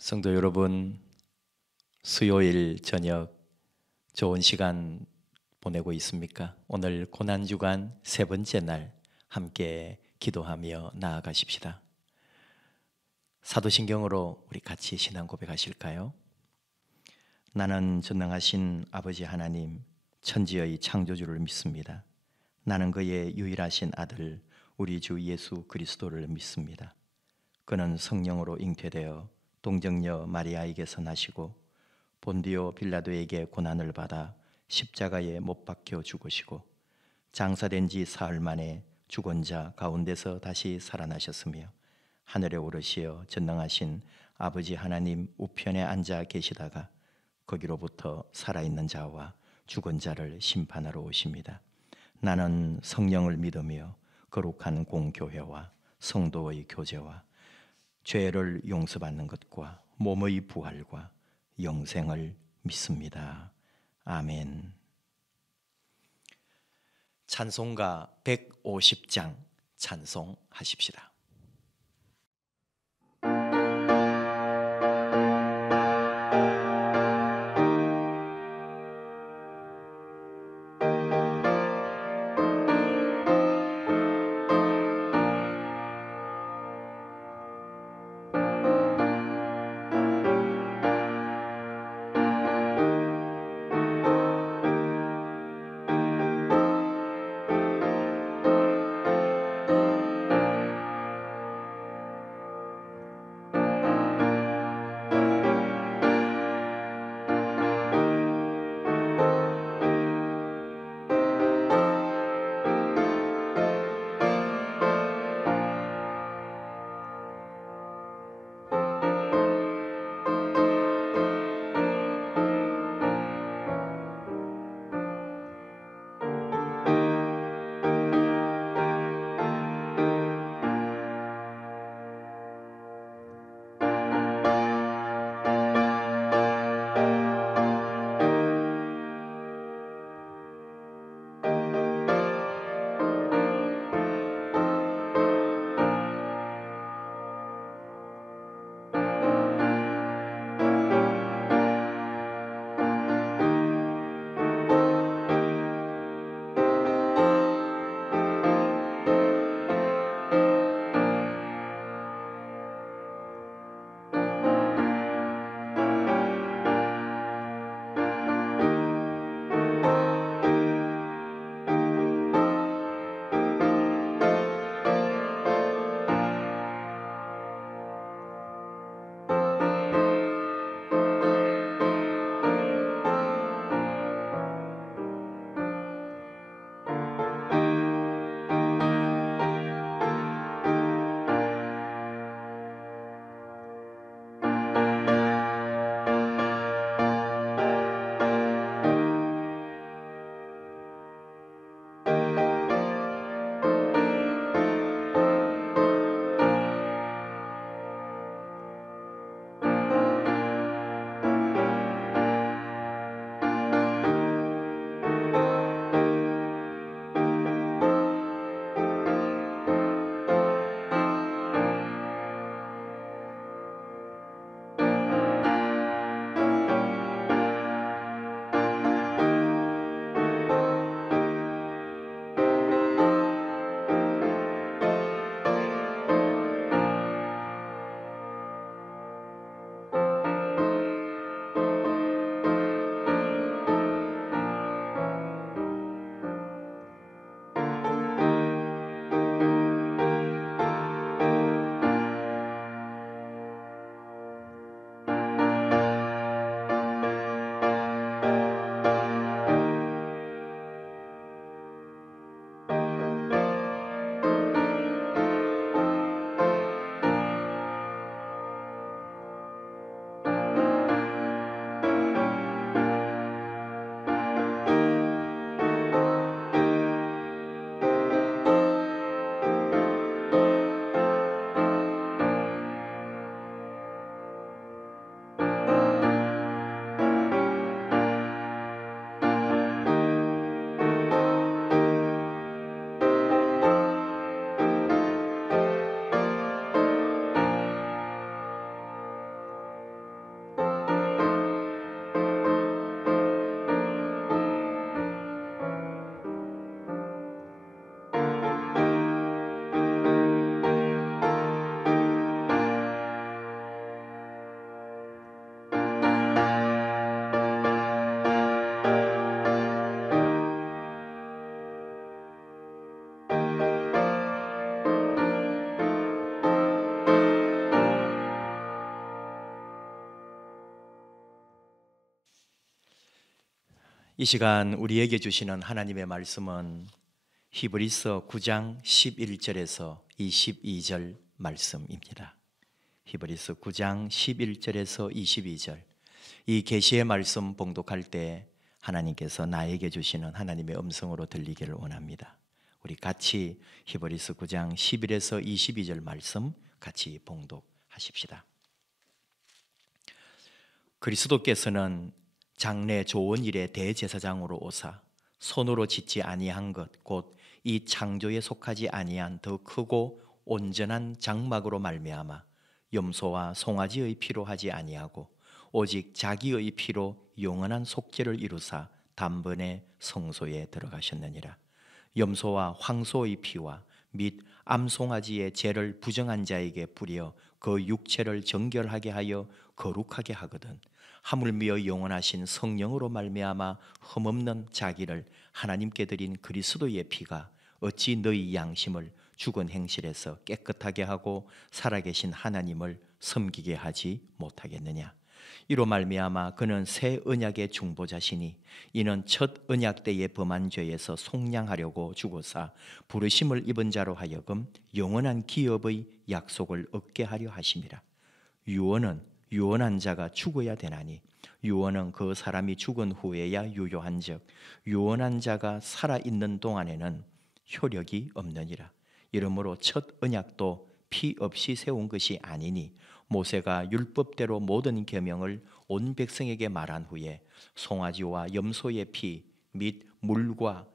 성도 여러분, 수요일 저녁 좋은 시간 보내고 있습니까? 오늘 고난주간 세 번째 날 함께 기도하며 나아가십시다. 사도신경으로 우리 같이 신앙 고백하실까요? 나는 전능하신 아버지 하나님, 천지의 창조주를 믿습니다. 나는 그의 유일하신 아들, 우리 주 예수 그리스도를 믿습니다. 그는 성령으로 잉태되어 동정녀 마리아에게서 나시고 본디오 빌라도에게 고난을 받아 십자가에 못 박혀 죽으시고 장사된 지 사흘 만에 죽은 자 가운데서 다시 살아나셨으며 하늘에 오르시어 전능하신 아버지 하나님 우편에 앉아 계시다가 거기로부터 살아있는 자와 죽은 자를 심판하러 오십니다. 나는 성령을 믿으며 거룩한 공교회와 성도의 교제와 죄를 용서받는 것과 몸의 부활과 영생을 믿습니다. 아멘. 찬송가 150장 찬송하십시다. 이 시간 우리에게 주시는 하나님의 말씀은 히브리서 9장 11절에서 22절 말씀입니다. 히브리서 9장 11절에서 22절. 이 계시의 말씀 봉독할 때 하나님께서 나에게 주시는 하나님의 음성으로 들리기를 원합니다. 우리 같이 히브리서 9장 11에서 22절 말씀 같이 봉독하십시다. 그리스도께서는 장래 좋은 일의 대제사장으로 오사 손으로 짓지 아니한 것 곧 이 창조에 속하지 아니한 더 크고 온전한 장막으로 말미암아 염소와 송아지의 피로 하지 아니하고 오직 자기의 피로 영원한 속죄를 이루사 단번에 성소에 들어가셨느니라. 염소와 황소의 피와 및 암송아지의 죄를 부정한 자에게 뿌려 그 육체를 정결하게 하여 거룩하게 하거든 하물며 영원하신 성령으로 말미암아 흠없는 자기를 하나님께 드린 그리스도의 피가 어찌 너희 양심을 죽은 행실에서 깨끗하게 하고 살아계신 하나님을 섬기게 하지 못하겠느냐. 이로 말미암아 그는 새 언약의 중보자시니 이는 첫 언약 때의 범한 죄에서 속량하려고 죽으사 부르심을 입은 자로 하여금 영원한 기업의 약속을 얻게 하려 하심이라. 유언은 유언한 자가 죽어야 되나니 유언은 그 사람이 죽은 후에야 유효한즉 유언한 자가 살아있는 동안에는 효력이 없느니라. 이러므로 첫 언약도 피 없이 세운 것이 아니니 모세가 율법대로 모든 계명을 온 백성에게 말한 후에 송아지와 염소의 피 및 물과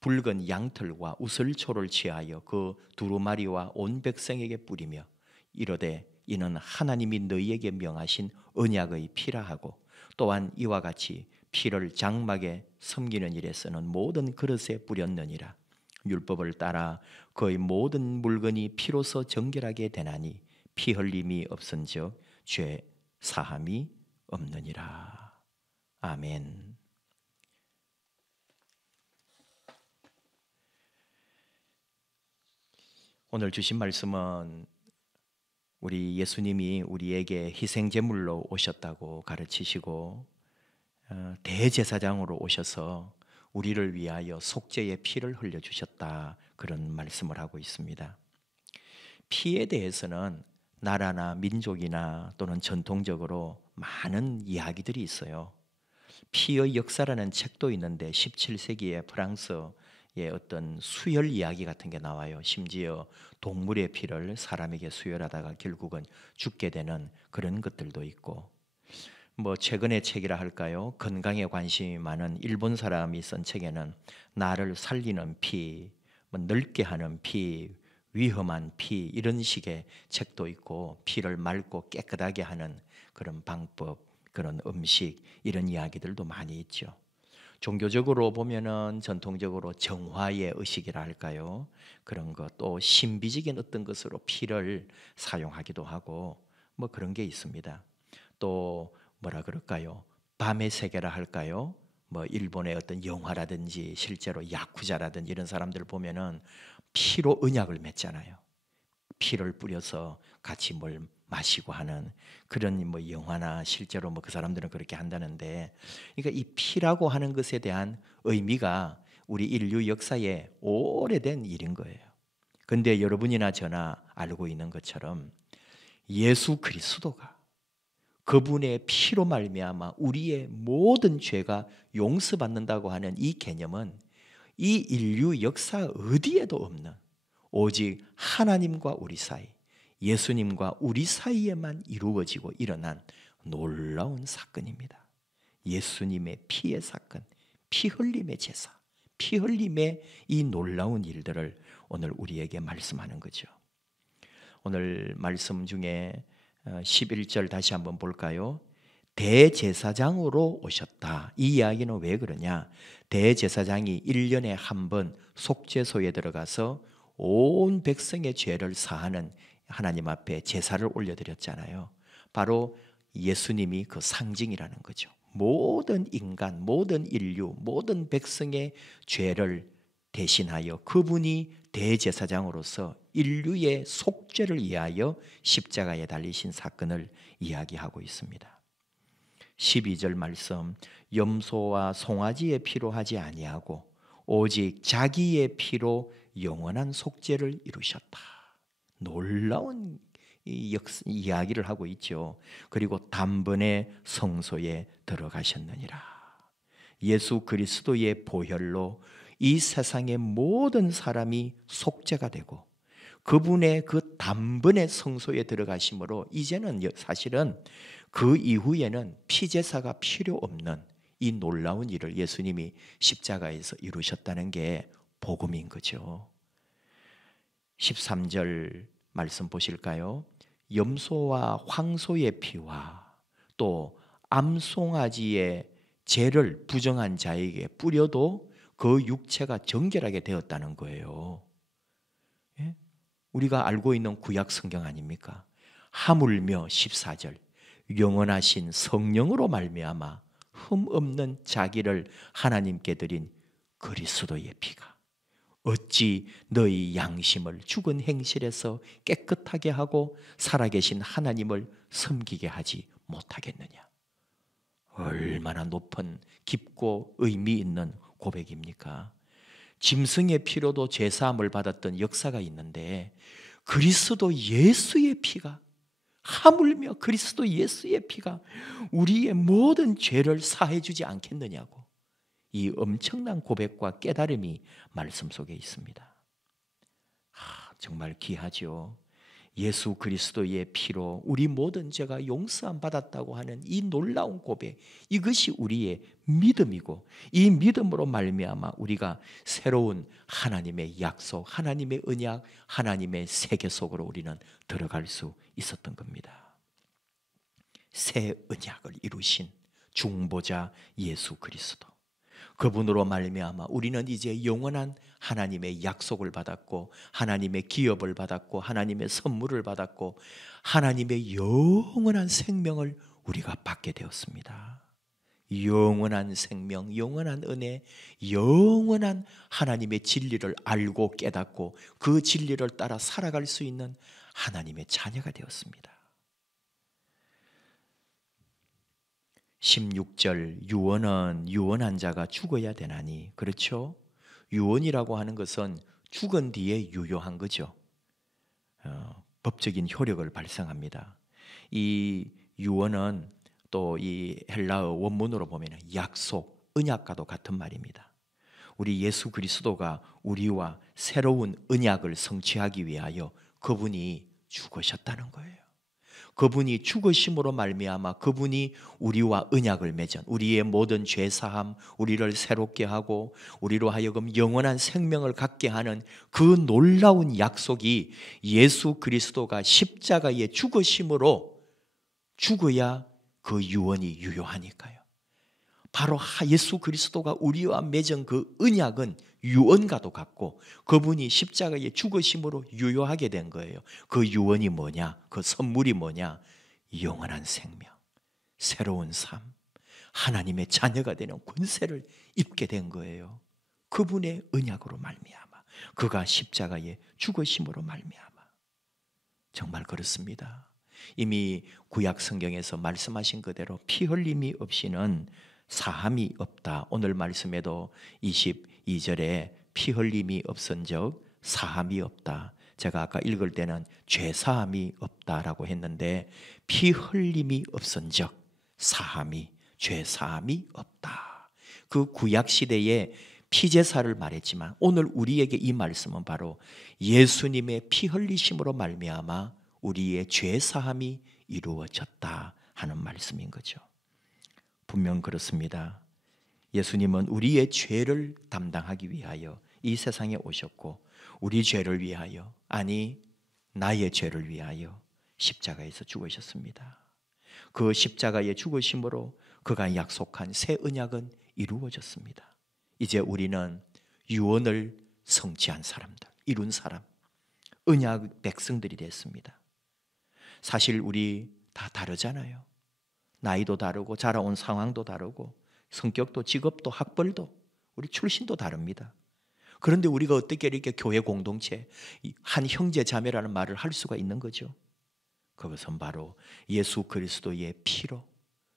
붉은 양털과 우슬초를 취하여 그 두루마리와 온 백성에게 뿌리며 이르되 이는 하나님이 너희에게 명하신 언약의 피라 하고 또한 이와 같이 피를 장막에 섬기는 일에 쓰는 모든 그릇에 뿌렸느니라. 율법을 따라 거의 모든 물건이 피로서 정결하게 되나니 피 흘림이 없은즉 죄 사함이 없느니라. 아멘. 오늘 주신 말씀은 우리 예수님이 우리에게 희생제물로 오셨다고 가르치시고 대제사장으로 오셔서 우리를 위하여 속죄의 피를 흘려주셨다, 그런 말씀을 하고 있습니다. 피에 대해서는 나라나 민족이나 또는 전통적으로 많은 이야기들이 있어요. 피의 역사라는 책도 있는데 17세기에 프랑스의 어떤 수혈 이야기 같은 게 나와요. 심지어 동물의 피를 사람에게 수혈하다가 결국은 죽게 되는 그런 것들도 있고, 뭐 최근의 책이라 할까요? 건강에 관심이 많은 일본 사람이 쓴 책에는 나를 살리는 피, 뭐 늙게 하는 피, 위험한 피, 이런 식의 책도 있고, 피를 맑고 깨끗하게 하는 그런 방법, 그런 음식, 이런 이야기들도 많이 있죠. 종교적으로 보면은 전통적으로 정화의 의식이라 할까요? 그런 것, 또 신비적인 어떤 것으로 피를 사용하기도 하고 뭐 그런 게 있습니다. 또 뭐라 그럴까요? 밤의 세계라 할까요? 뭐 일본의 어떤 영화라든지 실제로 야쿠자라든지 이런 사람들 보면은 피로 언약을 맺잖아요. 피를 뿌려서 같이 뭘 마시고 하는 그런 뭐 영화나 실제로 뭐 그 사람들은 그렇게 한다는데, 그러니까 이 피라고 하는 것에 대한 의미가 우리 인류 역사에 오래된 일인 거예요. 근데 여러분이나 저나 알고 있는 것처럼 예수 그리스도가 그분의 피로 말미암아 우리의 모든 죄가 용서받는다고 하는 이 개념은 이 인류 역사 어디에도 없는, 오직 하나님과 우리 사이, 예수님과 우리 사이에만 이루어지고 일어난 놀라운 사건입니다. 예수님의 피의 사건, 피 흘림의 제사, 피 흘림의 이 놀라운 일들을 오늘 우리에게 말씀하는 거죠. 오늘 말씀 중에 11절 다시 한번 볼까요? 대제사장으로 오셨다. 이 이야기는 왜 그러냐? 대제사장이 1년에 한 번 속죄소에 들어가서 온 백성의 죄를 사하는 하나님 앞에 제사를 올려드렸잖아요. 바로 예수님이 그 상징이라는 거죠. 모든 인간, 모든 인류, 모든 백성의 죄를 대신하여 그분이 대제사장으로서 인류의 속죄를 위하여 십자가에 달리신 사건을 이야기하고 있습니다. 12절 말씀, 염소와 송아지의 피로 하지 아니하고 오직 자기의 피로 영원한 속죄를 이루셨다. 놀라운 이야기를 하고 있죠. 그리고 단번에 성소에 들어가셨느니라. 예수 그리스도의 보혈로 이 세상의 모든 사람이 속죄가 되고 그분의 그 단번에 성소에 들어가심으로 이제는 사실은 그 이후에는 피제사가 필요 없는 이 놀라운 일을 예수님이 십자가에서 이루셨다는 게 복음인 거죠. 13절 말씀 보실까요? 염소와 황소의 피와 또 암송아지의 죄를 부정한 자에게 뿌려도 그 육체가 정결하게 되었다는 거예요. 예? 우리가 알고 있는 구약 성경 아닙니까? 하물며 14절 영원하신 성령으로 말미암아 흠 없는 자기를 하나님께 드린 그리스도의 피가 어찌 너희 양심을 죽은 행실에서 깨끗하게 하고 살아계신 하나님을 섬기게 하지 못하겠느냐. 얼마나 높은 깊고 의미 있는 고백입니까? 짐승의 피로도 죄사함을 받았던 역사가 있는데 그리스도 예수의 피가, 하물며 그리스도 예수의 피가 우리의 모든 죄를 사해 주지 않겠느냐고, 이 엄청난 고백과 깨달음이 말씀 속에 있습니다. 정말 귀하죠. 예수 그리스도의 피로 우리 모든 죄가 용서함 받았다고 하는 이 놀라운 고백, 이것이 우리의 믿음이고 이 믿음으로 말미암아 우리가 새로운 하나님의 약속, 하나님의 언약, 하나님의 세계 속으로 우리는 들어갈 수 있었던 겁니다. 새 언약을 이루신 중보자 예수 그리스도, 그분으로 말미암아 우리는 이제 영원한 하나님의 약속을 받았고 하나님의 기업을 받았고 하나님의 선물을 받았고 하나님의 영원한 생명을 우리가 받게 되었습니다. 영원한 생명, 영원한 은혜, 영원한 하나님의 진리를 알고 깨닫고 그 진리를 따라 살아갈 수 있는 하나님의 자녀가 되었습니다. 16절 유언은 유언한 자가 죽어야 되나니, 그렇죠? 유언이라고 하는 것은 죽은 뒤에 유효한 거죠. 법적인 효력을 발생합니다. 이 유언은 또 이 헬라어 원문으로 보면 약속, 언약과도 같은 말입니다. 우리 예수 그리스도가 우리와 새로운 언약을 성취하기 위하여 그분이 죽으셨다는 거예요. 그분이 죽으심으로 말미암아 그분이 우리와 언약을 맺은 우리의 모든 죄 사함, 우리를 새롭게 하고 우리로 하여금 영원한 생명을 갖게 하는 그 놀라운 약속이 예수 그리스도가 십자가에 죽으심으로 죽어야 그 유언이 유효하니까요. 바로 예수 그리스도가 우리와 맺은 그 언약은 유언과도 같고 그분이 십자가에 죽으심으로 유효하게 된 거예요. 그 유언이 뭐냐? 그 선물이 뭐냐? 영원한 생명, 새로운 삶, 하나님의 자녀가 되는 권세를 입게 된 거예요. 그분의 언약으로 말미암아, 그가 십자가에 죽으심으로 말미암아. 정말 그렇습니다. 이미 구약 성경에서 말씀하신 그대로 피 흘림이 없이는 사함이 없다. 오늘 말씀에도 22절에 피 흘림이 없은즉 사함이 없다. 제가 아까 읽을 때는 죄 사함이 없다라고 했는데 피 흘림이 없은즉 사함이, 죄 사함이 없다. 그 구약 시대에 피제사를 말했지만 오늘 우리에게 이 말씀은 바로 예수님의 피 흘리심으로 말미암아 우리의 죄 사함이 이루어졌다 하는 말씀인 거죠. 분명 그렇습니다. 예수님은 우리의 죄를 담당하기 위하여 이 세상에 오셨고 우리 죄를 위하여, 아니 나의 죄를 위하여 십자가에서 죽으셨습니다. 그 십자가의 죽으심으로 그가 약속한 새 언약은 이루어졌습니다. 이제 우리는 유언을 성취한 사람들, 이룬 사람, 언약 백성들이 됐습니다. 사실 우리 다 다르잖아요. 나이도 다르고 자라온 상황도 다르고 성격도 직업도 학벌도 우리 출신도 다릅니다. 그런데 우리가 어떻게 이렇게 교회 공동체 한 형제 자매라는 말을 할 수가 있는 거죠? 그것은 바로 예수 그리스도의 피로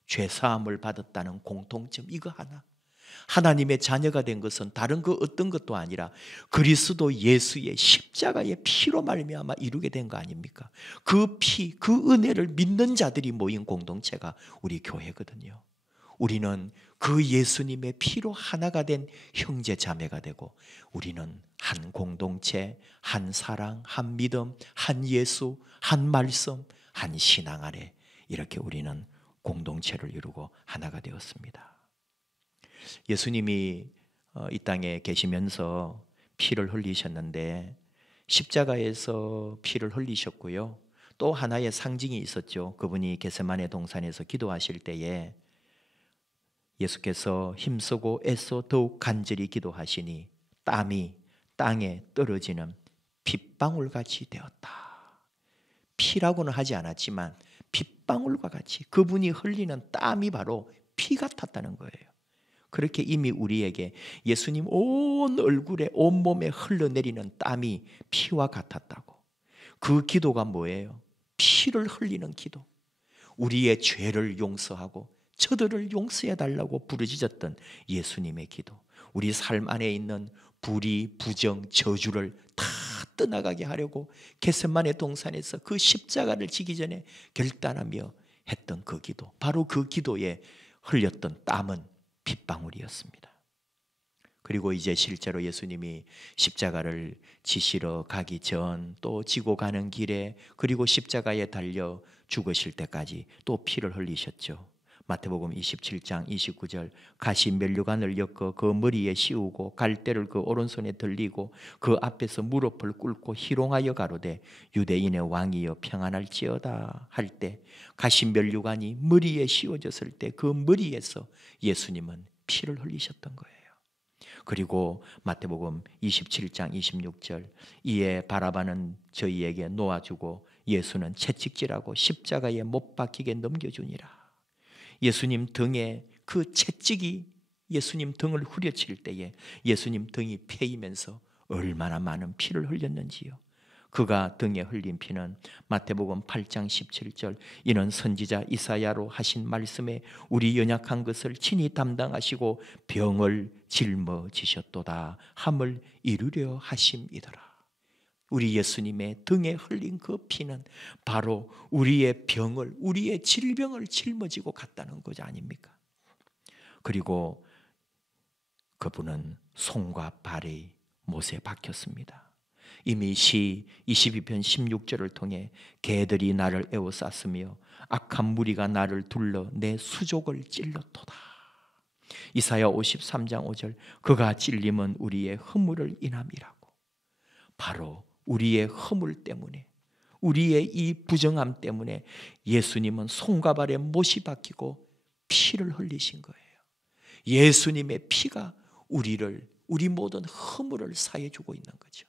죄사함을 받았다는 공통점 이거 하나. 하나님의 자녀가 된 것은 다른 그 어떤 것도 아니라 그리스도 예수의 십자가의 피로 말미암아 이루게 된 거 아닙니까? 그 피, 그 은혜를 믿는 자들이 모인 공동체가 우리 교회거든요. 우리는 그 예수님의 피로 하나가 된 형제 자매가 되고 우리는 한 공동체, 한 사랑, 한 믿음, 한 예수, 한 말씀, 한 신앙 아래 이렇게 우리는 공동체를 이루고 하나가 되었습니다. 예수님이 이 땅에 계시면서 피를 흘리셨는데 십자가에서 피를 흘리셨고요. 또 하나의 상징이 있었죠. 그분이 겟세마네 동산에서 기도하실 때에 예수께서 힘쓰고 애써 더욱 간절히 기도하시니 땀이 땅에 떨어지는 핏방울같이 되었다. 피라고는 하지 않았지만 핏방울과 같이 그분이 흘리는 땀이 바로 피 같았다는 거예요. 그렇게 이미 우리에게 예수님 온 얼굴에 온몸에 흘러내리는 땀이 피와 같았다고. 그 기도가 뭐예요? 피를 흘리는 기도. 우리의 죄를 용서하고 저들을 용서해 달라고 부르짖었던 예수님의 기도. 우리 삶 안에 있는 불의, 부정, 저주를 다 떠나가게 하려고 겟세마네 동산에서 그 십자가를 지기 전에 결단하며 했던 그 기도. 바로 그 기도에 흘렸던 땀은 핏방울이었습니다. 그리고 이제 실제로 예수님이 십자가를 지시러 가기 전 또 지고 가는 길에 그리고 십자가에 달려 죽으실 때까지 또 피를 흘리셨죠. 마태복음 27장 29절 가시 면류관을 엮어 그 머리에 씌우고 갈대를 그 오른손에 들리고 그 앞에서 무릎을 꿇고 희롱하여 가로되 유대인의 왕이여 평안할지어다 할 때 가시 면류관이 머리에 씌워졌을 때 그 머리에서 예수님은 피를 흘리셨던 거예요. 그리고 마태복음 27장 26절 이에 바라바는 저희에게 놓아주고 예수는 채찍질하고 십자가에 못 박히게 넘겨주니라. 예수님 등에 그 채찍이 예수님 등을 후려칠 때에 예수님 등이 패이면서 얼마나 많은 피를 흘렸는지요. 그가 등에 흘린 피는 마태복음 8장 17절 이는 선지자 이사야로 하신 말씀에 우리 연약한 것을 친히 담당하시고 병을 짊어지셨도다 함을 이루려 하심이더라. 우리 예수님의 등에 흘린 그 피는 바로 우리의 병을, 우리의 질병을 짊어지고 갔다는 것 아닙니까? 그리고 그분은 손과 발이 못에 박혔습니다. 이미 시 22편 16절을 통해 개들이 나를 에워쌌으며 악한 무리가 나를 둘러 내 수족을 찔렀도다. 이사야 53장 5절 그가 찔림은 우리의 허물을 인함이라고. 바로 우리의 허물 때문에 우리의 이 부정함 때문에 예수님은 손과 발에 못이 박히고 피를 흘리신 거예요. 예수님의 피가 우리 모든 허물을 사해주고 있는 거죠.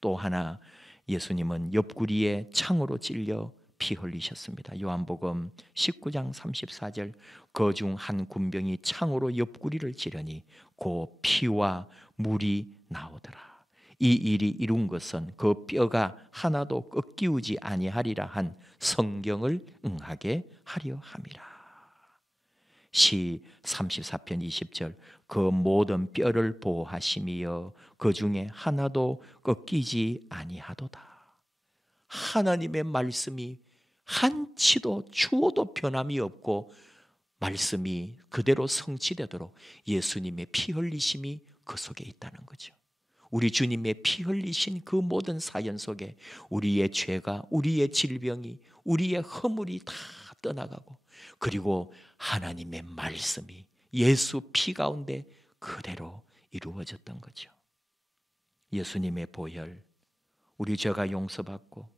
또 하나 예수님은 옆구리에 창으로 찔려 피 흘리셨습니다. 요한복음 19장 34절 그 중 한 군병이 창으로 옆구리를 찌르니 그 피와 물이 나오더라. 이 일이 이룬 것은 그 뼈가 하나도 꺾이우지 아니하리라 한 성경을 응하게 하려 함이라. 시 34편 20절 그 모든 뼈를 보호하심이여 그 중에 하나도 꺾이지 아니하도다. 하나님의 말씀이 한치도 주어도 변함이 없고 말씀이 그대로 성취되도록 예수님의 피 흘리심이 그 속에 있다는 거죠. 우리 주님의 피 흘리신 그 모든 사연 속에 우리의 죄가, 우리의 질병이, 우리의 허물이 다 떠나가고 그리고 하나님의 말씀이 예수 피 가운데 그대로 이루어졌던 거죠. 예수님의 보혈, 우리 죄가 용서받고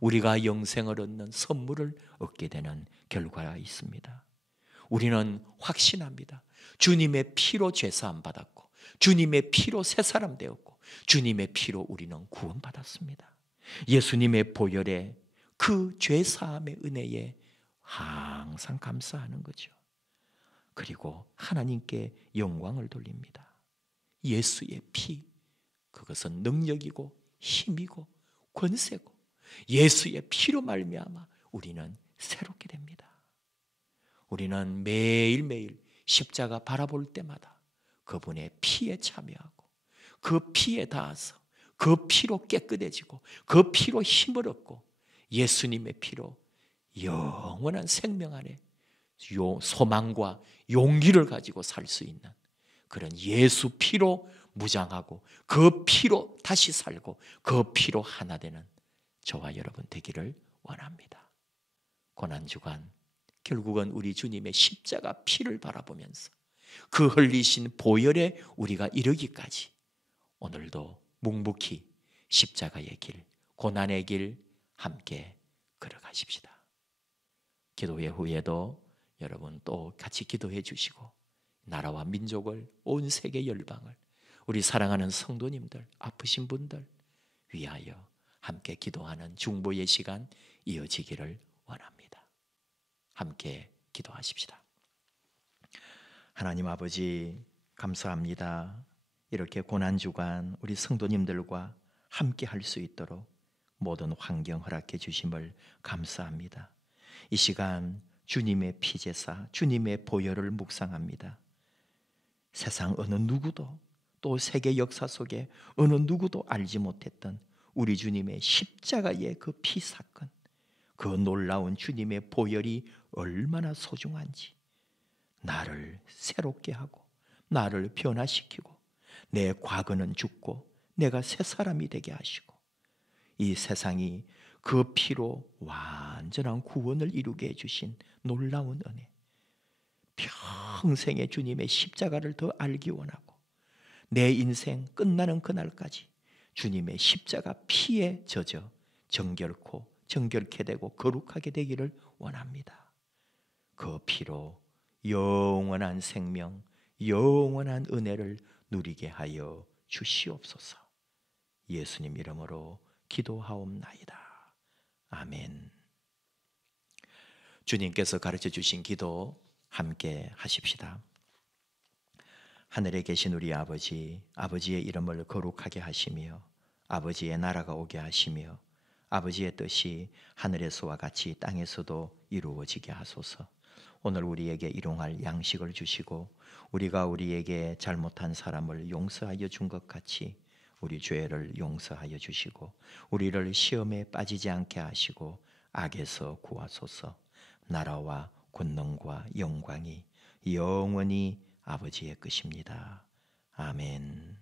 우리가 영생을 얻는 선물을 얻게 되는 결과가 있습니다. 우리는 확신합니다. 주님의 피로 죄사함 받았고 주님의 피로 새 사람 되었고 주님의 피로 우리는 구원받았습니다. 예수님의 보혈에 그 죄사함의 은혜에 항상 감사하는 거죠. 그리고 하나님께 영광을 돌립니다. 예수의 피, 그것은 능력이고 힘이고 권세고 예수의 피로 말미암아 우리는 새롭게 됩니다. 우리는 매일매일 십자가 바라볼 때마다 그분의 피에 참여하고 그 피에 닿아서 그 피로 깨끗해지고 그 피로 힘을 얻고 예수님의 피로 영원한 생명 안에 소망과 용기를 가지고 살 수 있는 그런 예수 피로 무장하고 그 피로 다시 살고 그 피로 하나 되는 저와 여러분 되기를 원합니다. 고난주간 결국은 우리 주님의 십자가 피를 바라보면서 그 흘리신 보혈에 우리가 이르기까지 오늘도 묵묵히 십자가의 길, 고난의 길 함께 걸어가십시다. 기도회 후에도 여러분 또 같이 기도해 주시고 나라와 민족을, 온 세계 열방을, 우리 사랑하는 성도님들, 아프신 분들 위하여 함께 기도하는 중보의 시간 이어지기를 원합니다. 함께 기도하십시다. 하나님 아버지 감사합니다. 이렇게 고난주간 우리 성도님들과 함께 할 수 있도록 모든 환경 허락해 주심을 감사합니다. 이 시간 주님의 피제사, 주님의 보혈을 묵상합니다. 세상 어느 누구도 또 세계 역사 속에 어느 누구도 알지 못했던 우리 주님의 십자가의 그 피 사건, 그 놀라운 주님의 보혈이 얼마나 소중한지 나를 새롭게 하고 나를 변화시키고 내 과거는 죽고 내가 새 사람이 되게 하시고 이 세상이 그 피로 완전한 구원을 이루게 해주신 놀라운 은혜, 평생의 주님의 십자가를 더 알기 원하고 내 인생 끝나는 그날까지 주님의 십자가 피에 젖어 정결케 되고 거룩하게 되기를 원합니다. 그 피로 영원한 생명, 영원한 은혜를 누리게 하여 주시옵소서. 예수님 이름으로 기도하옵나이다. 아멘. 주님께서 가르쳐 주신 기도 함께 하십시다. 하늘에 계신 우리 아버지, 아버지의 이름을 거룩하게 하시며 아버지의 나라가 오게 하시며 아버지의 뜻이 하늘에서와 같이 땅에서도 이루어지게 하소서. 오늘 우리에게 일용할 양식을 주시고 우리가 우리에게 잘못한 사람을 용서하여 준 것 같이 우리 죄를 용서하여 주시고 우리를 시험에 빠지지 않게 하시고 악에서 구하소서. 나라와 권능과 영광이 영원히 아버지의 것입니다. 아멘.